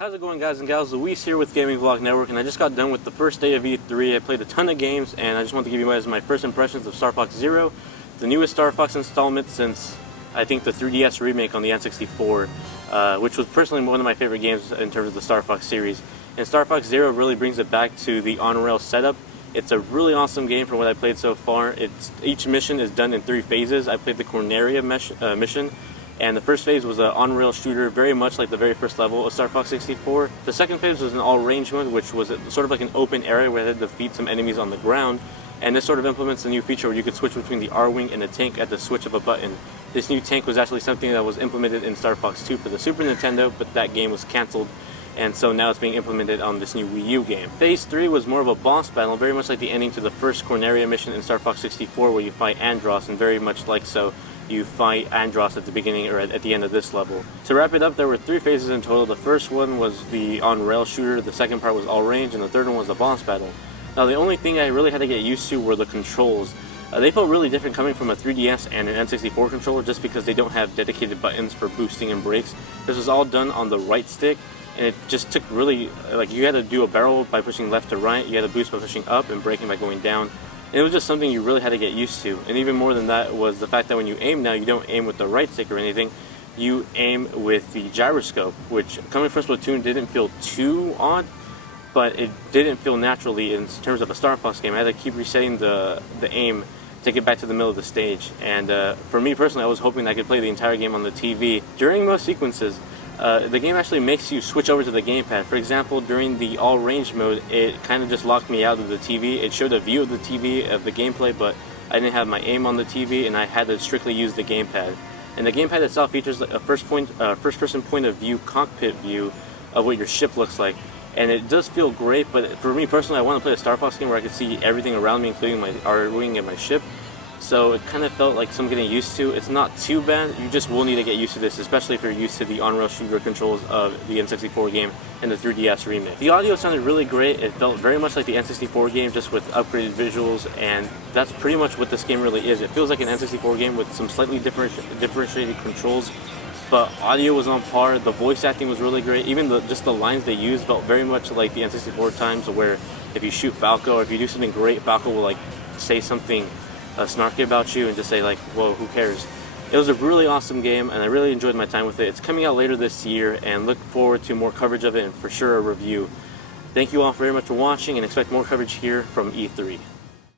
How's it going, guys and gals? Luis here with Gaming Vlog Network, and I just got done with the first day of E3. I played a ton of games, and I just want to give you guys my first impressions of Star Fox Zero, the newest Star Fox installment since, I think, the 3DS remake on the N64, which was personally one of my favorite games in terms of the Star Fox series. And Star Fox Zero really brings it back to the on-rail setup. It's a really awesome game from what I played so far. Each mission is done in 3 phases. I played the Corneria mission. And the first phase was an on-rail shooter, very much like the very first level of Star Fox 64. The second phase was an all-range mode, which was sort of like an open area where I had to defeat some enemies on the ground. And this sort of implements a new feature where you could switch between the R-Wing and the tank at the switch of a button. This new tank was actually something that was implemented in Star Fox 2 for the Super Nintendo, but that game was cancelled. And so now it's being implemented on this new Wii U game. Phase 3 was more of a boss battle, very much like the ending to the first Corneria mission in Star Fox 64, where you fight Andross, and very much like so, you fight Andross at the beginning or at the end of this level. To wrap it up, there were 3 phases in total. The first one was the on-rail shooter, the second part was all-range, and the third one was the boss battle. Now, the only thing I really had to get used to were the controls. They felt really different coming from a 3DS and an N64 controller, just because they don't have dedicated buttons for boosting and brakes. This was all done on the right stick, and it just took really, like, you had to do a barrel by pushing left to right, you had to boost by pushing up, and braking by going down. And it was just something you really had to get used to. And even more than that was the fact that when you aim now, you don't aim with the right stick or anything, you aim with the gyroscope, which coming from Splatoon didn't feel too odd, but it didn't feel naturally in terms of a Star Fox game. I had to keep resetting the aim to get back to the middle of the stage. And for me personally, I was hoping I could play the entire game on the TV. During most sequences, the game actually makes you switch over to the gamepad. For example, during the all-range mode, it kind of just locked me out of the TV. It showed a view of the TV, of the gameplay, but I didn't have my aim on the TV, and I had to strictly use the gamepad. And the gamepad itself features a first-person point of view, cockpit view of what your ship looks like. And it does feel great, but for me personally, I want to play a Star Fox game where I can see everything around me, including my R-Wing and my ship. So it kind of felt like some getting used to. It's not too bad, you just will need to get used to this, especially if you're used to the on-rail shooter controls of the N64 game and the 3DS remake. The audio sounded really great. It felt very much like the N64 game, just with upgraded visuals, and that's pretty much what this game really is. It feels like an N64 game with some slightly differentiated controls, but audio was on par. The voice acting was really great. Even just the lines they used felt very much like the N64 times, where if you shoot Falco or if you do something great, Falco will like say something snarky about you and just say like, whoa, who cares? It was a really awesome game, and I really enjoyed my time with it. It's coming out later this year, and look forward to more coverage of it, and for sure a review. Thank you all very much for watching, and expect more coverage here from E3.